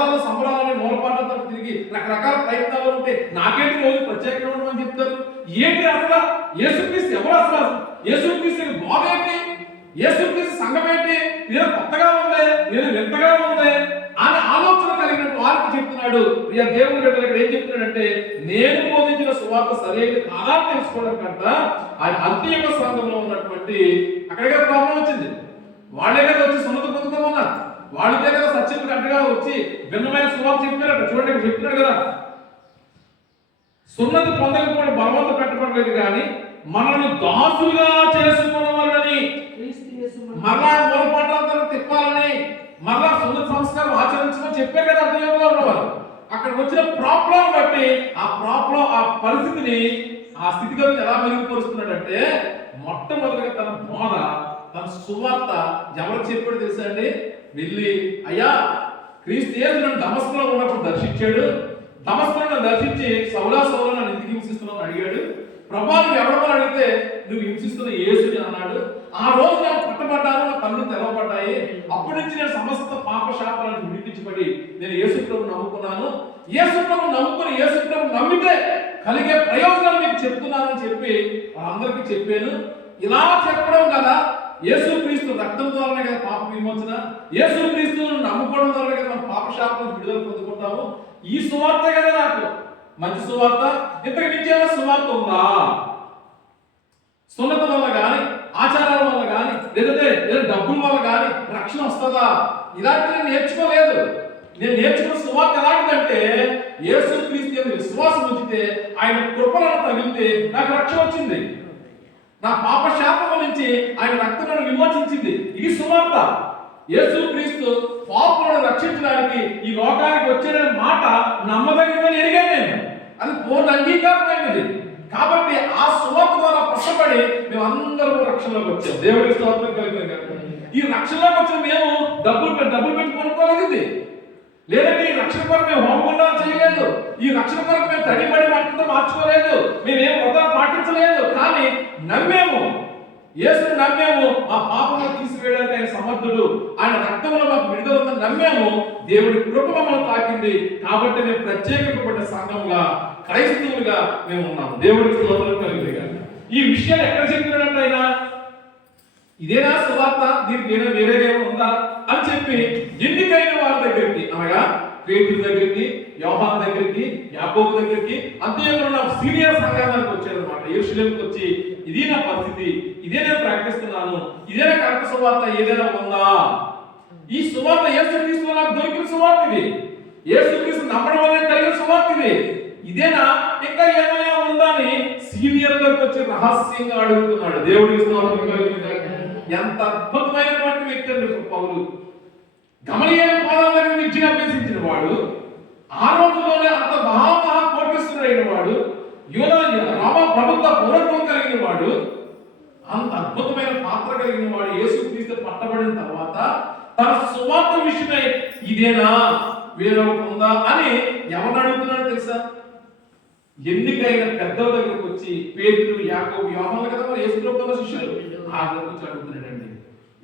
సరదాలు సంబరాలని మూలపాటలతో తిరిగి రకరకాల ప్రయత్నాలు ఉంటే నాకేంటి రోజు ప్రత్యేకంగా ఉండమని చెప్తారు? ఏంటి అసలు? యేసుక్రీస్తు ఎవరు అసలు? యేసుక్రీస్తు బాగేంటి యేసుక్రీస్తు సంఘం ఏంటి? నేను కొత్తగా ఉంది? నేను వింతగా ఉంది? అని ఆలోచన కలిగిన వారికి చెప్తున్నాడు. ప్రియ దేవుని బిడ్డలు ఇక్కడ ఏం చెప్తున్నాడంటే నేను బోధించిన సువార్త సరైన కాదా తెలుసుకోవడం కంట ఆయన అంత్యయుగ సంఘంలో ఉన్నటువంటి అక్కడికే ప్రాబ్లం వచ్చింది. వాళ్ళే కదా వచ్చి సున్నత పొందుతామన్నారు. వాళ్ళకే కదా సత్యం గంటగా వచ్చి భిన్నమైన సువార్త చెప్పారట చూడండి ఇక్కడ చెప్తున్నాడు కదా. సున్నతి పొందకపోవడం బలవంత పెట్టబడలేదు కానీ మనల్ని దాసులుగా చేసుకున్న వాళ్ళని క్రీస్తు యేసు మన- మరలా మూలపాటాలతో తిప్పాలని మరలా సున్నత సంస్కారం ఆచరించమని చెప్పే కదా అధ్యయంలో ఉన్నవారు అక్కడ వచ్చిన ప్రాబ్లం బట్టి ఆ ప్రాబ్లం ఆ పరిస్థితిని ఆ స్థితిగతిని ఎలా మెరుగుపరుస్తున్నాడంటే మొట్టమొదటిగా తన బోధ తన సువార్త ఎవరికి చెప్పాడు తెలుసా అండి? వెళ్ళి అయ్యా క్రీస్తు యేసు నన్ను దమస్కులో ఉన్నప్పుడు దర్శించాడు. దమస్కులో దర్శించి సౌలా సౌలా నన్ను ఎందుకు హింసిస్తున్నావు అడిగాడు. ప్రభా నువ్వు అడిగితే నువ్వు హింసిస్తున్న యేసుని అన్నాడు. ఆ రోజు నాకు పట్టబడ్డాను నా కళ్ళు తెరవబడ్డాయి. అప్పటి నుంచి నేను సమస్త పాప శాపాలను విడిపించబడి నేను యేసుప్రభు నమ్ముకున్నాను. యేసుప్రభు నమ్ముకుని యేసుప్రభు నమ్మితే కలిగే ప్రయోజనాలు మీకు చెప్తున్నానని చెప్పి వాళ్ళందరికీ చెప్పాను. ఇలా చెప్పడం కదా యేసు క్రీస్తు రక్తం ద్వారానే కదా పాప విమోచన. యేసు క్రీస్తును నమ్ముకోవడం ద్వారా కదా మనం పాప శాపం నుంచి విడుదల పొందుకుంటాము. ఈ సువార్త కదా నాకు. మంచి సువార్త? ఇంతకు మించిన సువార్త ఉందా? సున్నత వల్ల కానీ ఆచారాల వల్ల కానీ లేదంటే లేదా డబ్బుల వల్ల కానీ రక్షణ వస్తుందా? ఇలాంటివి నేను నేర్చుకోలేదు. నేను నేర్చుకున్న సువార్త ఎలాంటిదంటే యేసు క్రీస్తు విశ్వాసం ఉంచితే ఆయన కృపలను తగిలితే నాకు రక్షణ వచ్చింది. నా పాప శాపం నుంచి ఆయన రక్తములను విమోచించింది. ఇది సువార్త. యేసుక్రీస్తు పాపులను రక్షించడానికి ఈ లోకానికి వచ్చిన మాట నమ్మదగినదని ఎరిగాను నేను. అది పూర్ణ అంగీకారమైనది. కాబట్టి ఆ సువార్త ద్వారా కష్టపడి మేము రక్షణలోకి వచ్చాం. దేవుడి స్తోత్రం కలిగిన ఈ రక్షణలోకి వచ్చిన మేము డబ్బులు పెట్టి డబ్బులు పెట్టి కొనుక్కోలేదు లేదంటే ఈ రక్షణ కొరకు మేము హోమగుండాలు చేయలేదు. ఈ రక్షణ కొరకు మేము తడిపడి మాటలతో మార్చుకోలేదు. మేమేం వద్ద పాపాన్ని నమ్మేము. నమ్మాము యేసుని నమ్మాము. మా పాపములు తీసివేయడానికి ఆయన సమర్థుడు. ఆయన రక్తంలో మాకు విడుదల ఉందని నమ్మాము. దేవుడి కృప మమ్మల్ని తాకింది. కాబట్టి మేము ప్రత్యేకింపబడ్డ సంఘంగా క్రైస్తవులుగా మేము ఉన్నాము. దేవుడికి స్తోత్రం కలిగింది ఈ విషయాలు ఎక్కడ చెప్తున్నాడంటే ఆయన? ఇదేనా సువార్త? దీనికి ఏదో వేరేదేమో ఉందా? అని చెప్పి ఎన్నికైన వారి దగ్గరికి అనగా పేతుల దగ్గరికి వ్యవహారం దగ్గరికి యాకోబు దగ్గరికి. అంతేకాకుండా ఉన్న సీనియర్ సంఘానికి వచ్చారనమాట యేరుషలేంకి వచ్చి ఇదే నా పరిస్థితి. ఇదే నేను ప్రకటిస్తున్నాను ఇదే నా కరెక్ట్ సువార్త ఏదైనా ఉందా? ఈ సువార్త యేసుక్రీస్తు నాకు దొరికిన సువార్త ఇది. యేసుక్రీస్తు నమ్మడం వల్ల కలిగిన సువార్త ఇది. ఇదేనా? ఇంకా ఏమైనా ఉందా అని సీనియర్ దగ్గరికి వచ్చి రహస్యంగా అడుగుతున్నాడు. దేవుడికి ఎంత అద్భుతమైనటువంటి వ్యక్తి అండి పౌలు. గమనీయమైన పాదాల దగ్గర విద్యను అభ్యసించిన వాడు. ఆ రోజుల్లోనే అంత భావం కలిగిన వాడు యోధ రామ ప్రభుత్వ పౌరత్వం కలిగిన వాడు అంత అద్భుతమైన పాత్ర కలిగిన వాడు యేసుక్రీస్తు పట్టబడిన తర్వాత తన సువార్త విషయమై ఇదేనా వేరొకటి ఉందా అని ఎవరు అడుగుతున్నాడు తెలుసా? ఎన్నికైన పెద్దల దగ్గరకు వచ్చి పేదలు యాకో వ్యూహాలు కదా మరి యేసు శిష్యులు? ఆ దగ్గరకు వచ్చి అడుగుతున్నాడండి.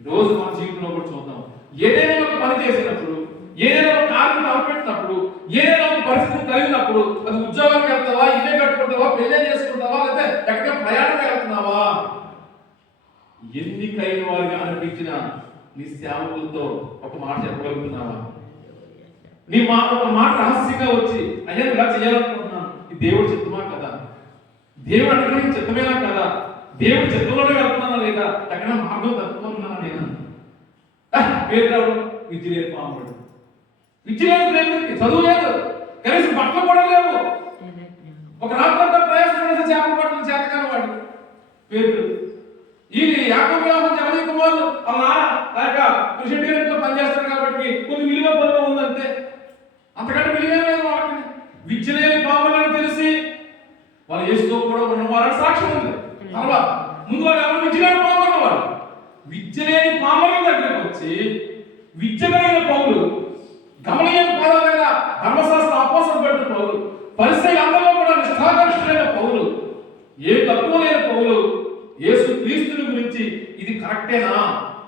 ఈరోజు రోజు మన జీవితంలో కూడా చూద్దాం. ఏదైనా ఒక పని చేసినప్పుడు ఏదైనా ఒక కార్యం తలపెట్టినప్పుడు ఏదైనా ఒక పరిస్థితి కలిగినప్పుడు అయిన వారిగా అనిపించిన నీ సేవకులతో ఒక మాట చెప్పగలుగుతున్నావా? నీ మా ఒక మాట రహస్యంగా వచ్చి అయ్యా ఇలా చేయాలనుకుంటున్నాను. ఈ దేవుడు చిత్తమా కదా. దేవుడు అనుగ్రహం చిత్తమేనా కదా? దేవుడి చిత్తంలోనే వెళ్తున్నానా లేదా? ఎక్కడ మార్గం తప్పుకున్నానా నేను? పేరు విద్య లేదు పాముడు. విద్య లేదు ప్రేమికి చదువు లేదు. కనీసం బట్టలు కూడా లేవు. ఒక రాత్రంతా ప్రయాసం చేపలు చేపల బట్టలు వాడు. పేరు ఈ యాకబు వ్యాపారం జమనీ కుమారులు వాళ్ళ నాన్న ఆ యొక్క కృషి పనిచేస్తారు కాబట్టి కొన్ని విలువ పరువు ఉందంతే అంతకంటే విలువే లేదు వాళ్ళకి. విద్య లేని పాములని తెలిసి వాళ్ళు యేసుతో కూడా ఉన్నవారని సాక్ష్యం ఉంది. తర్వాత ముందు వాళ్ళు ఎవరు? విద్య లేని పాములు వాళ్ళు విద్య లేని పాముల దగ్గరకు వచ్చి విద్య లేని పౌలు గమనీయం పాదాలైన ధర్మశాస్త్ర అపోసం పెట్టిన పౌరులు పరిస్థితి అందరిలో కూడా నిష్ఠాగరిష్ఠులైన పౌరులు ఏ తక్కువ లేని పౌలు యేసు క్రీస్తుని గురించి ఇది కరెక్టేనా?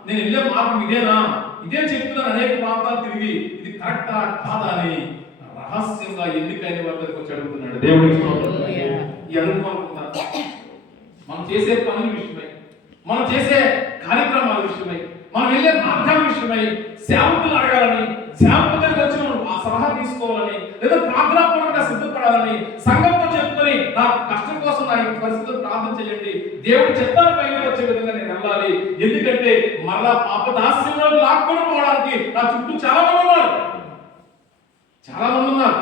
నేను వెళ్ళే మార్గం ఇదేనా? ఇదే చెప్తున్నాను అనేక ప్రాంతాలు తిరిగి ఇది కరెక్టా కాదా అని రహస్యంగా ఎన్నికైన వారి దగ్గరికి వచ్చి అడుగుతున్నాడు? దేవుడి ఈ మనం చేసే పనుల విషయమై మనం చేసే కార్యక్రమాల విషయమై మనం వెళ్ళే మార్గాల విషయమై సేవకులు అడగాలని సేవకుల దగ్గరికి వచ్చి మనం ఆ సలహా తీసుకోవాలని లేదా ప్రార్థనాపూర్వకంగా సిద్ధపడాలని సంఘంతో చెప్పుకొని నా కష్టం కోసం నా ఈ పరిస్థితులు ప్రార్థన చేయండి దేవుడు చెప్తాను పైన వచ్చే విధంగా నేను వెళ్ళాలి? ఎందుకంటే మరలా పాప దాస్యంలో లాక్కొని పోవడానికి నా చుట్టూ చాలా మంది ఉన్నారు. చాలా మంది ఉన్నారు.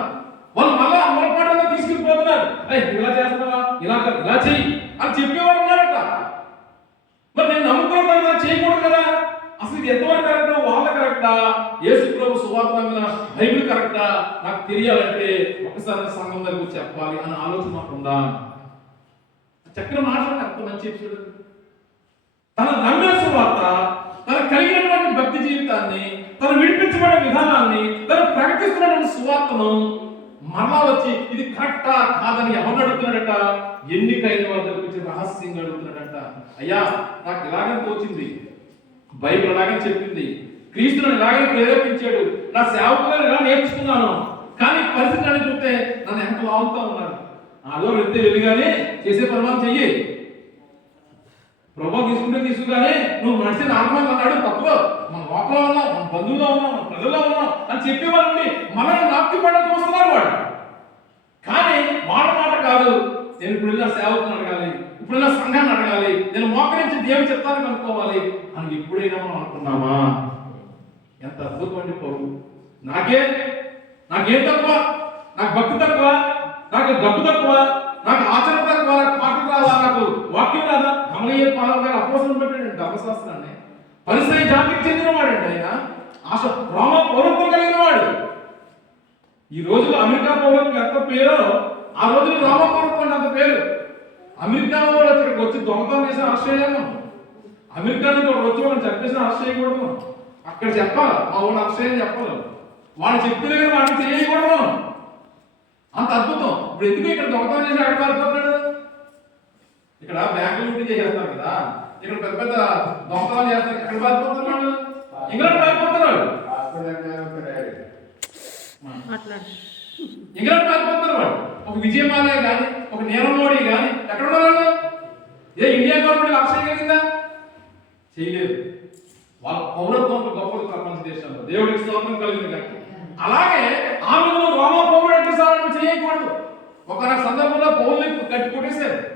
వాళ్ళు మళ్ళా అమరపాటంగా తీసుకెళ్ళిపోతున్నారు. అయ్యి ఇలా చేస్తావా ఇలా ఇలా చెయ్యి అని చెప్పేవారు ఉన్నారట. మరి నేను నమ్ముకున్న కదా చేయకూడదు కదా? అసలు ఇది ఎంతవరకు కరెక్ట్ వాళ్ళ కరెక్టా? యేసు ప్రభు సువార్త బైబిల్ కరెక్టా? నాకు తెలియాలంటే ఒకసారి సంఘం దగ్గరకు చెప్పాలి అని ఆలోచన మాకు ఉందా చక్కని మాట్లాడి అంత మంచి తన నమ్మేస వార్త తన కలిగినటువంటి భక్తి జీవితాన్ని తను విడిపించబడే విధానాన్ని తను ప్రకటిస్తున్నటువంటి సువార్తను మరలా వచ్చి ఇది కరెక్టా కాదని ఎవరు అడుగుతున్నాడట? ఎన్నికైన వారి దగ్గరికి వచ్చి రహస్యంగా అడుగుతున్నాడట. అయ్యా నాకు ఇలాగని తోచింది. బైబిల్ అలాగని చెప్పింది. క్రీస్తుని ఇలాగే ప్రేరేపించాడు. నా సేవకులను ఇలా నేర్చుకున్నాను. కానీ పరిస్థితి అని చూస్తే నన్ను ఎంత లాగుతా ఉన్నారు. అదో వెళ్తే వెళ్ళిగానే చేసే పరమాన్ని చెయ్యి. ప్రభావ తీసుకుంటే తీసుకుగానే నువ్వు మనిషి నార్మల్ అన్నాడు తక్కువ మన లోపల ఉన్నాం మన బంధువులో ఉన్నాం మన ప్రజల్లో ఉన్నాం అని చెప్పేవాళ్ళని మనల్ని నాప్తి పడడం చూస్తున్నారు వాడు. కానీ మాట మాట కాదు. నేను ఇప్పుడున్న సేవకుని అడగాలి ఇప్పుడున్న సంఘాన్ని అడగాలి నేను మోకరించి దేవుని చెప్తాను అనుకోవాలి అని ఎప్పుడైనా మనం అనుకున్నామా? ఎంత అద్భుతమైన పౌరు నాకే నాకేం తక్కువ? నాకు భక్తి తక్కువ? నాకు డబ్బు తక్కువ నాకు ఆచరణ తక్కువ నాకు పాటలు రావా నాకు వాక్యం రాదా? గమనీయ పాలన గారు అపోసం పెట్టాడు ధర్మశాస్త్రాన్ని పరిసర జాతికి చెందినవాడండి ఆయన. ఆశ రోమ పౌరత్వం కలిగిన వాడు ఈ రోజుల్లో అమెరికా పౌరత్వం ఎంత పేరో ఆ రోజుల్లో రోమ పౌరత్వం అంత పేరు. అమెరికా వాళ్ళు ఇక్కడికి వచ్చి దొంగతనం చేసిన ఆశ్రయం అమెరికా నుంచి ఒకడు వచ్చి వాళ్ళని చంపేసిన అరెస్ట్ చేయకూడదు అక్కడ చెప్పాలి మా వాళ్ళు అరెస్ట్ చేయని చెప్పాలి. వాడు చెప్తే కానీ వాడిని చేయకూడదు. అంత అద్భుతం. ఇప్పుడు ఎందుకు ఇక్కడ దొంగతనం చేసి అక్కడ పారిపోతున్నాడు? ఇక్కడ బ్యాంకులు ఉండి చేసేస్తారు కదా. ఇక్కడ పెద్ద పెద్ద దొంగతనాలు చేస్తారు. ఎక్కడ పారిపోతున్నాడు? ఇంగ్లాండ్ పారిపోతున్నాడు. ఇంగ్లాండ్ పారిపోతున్నారు వాడు. ఒక విజయమాలయ కానీ ఒక నీరవ్ మోడీ కానీ ఎక్కడ ఉన్నారు ఏ ఇండియా గవర్నమెంట్ లక్ష్యం కలిగిందా? చేయలేదు. వాళ్ళ పౌరత్వంలో గొప్పది ప్రపంచ దేశంలో. దేవుడికి స్తోత్రం కలిగింది కానీ అలాగే ఆమెను రోమా పౌరుడు అంటే సార్ చేయకూడదు? ఒక సందర్భంలో పౌరుని కట్టి కొట్టేశారు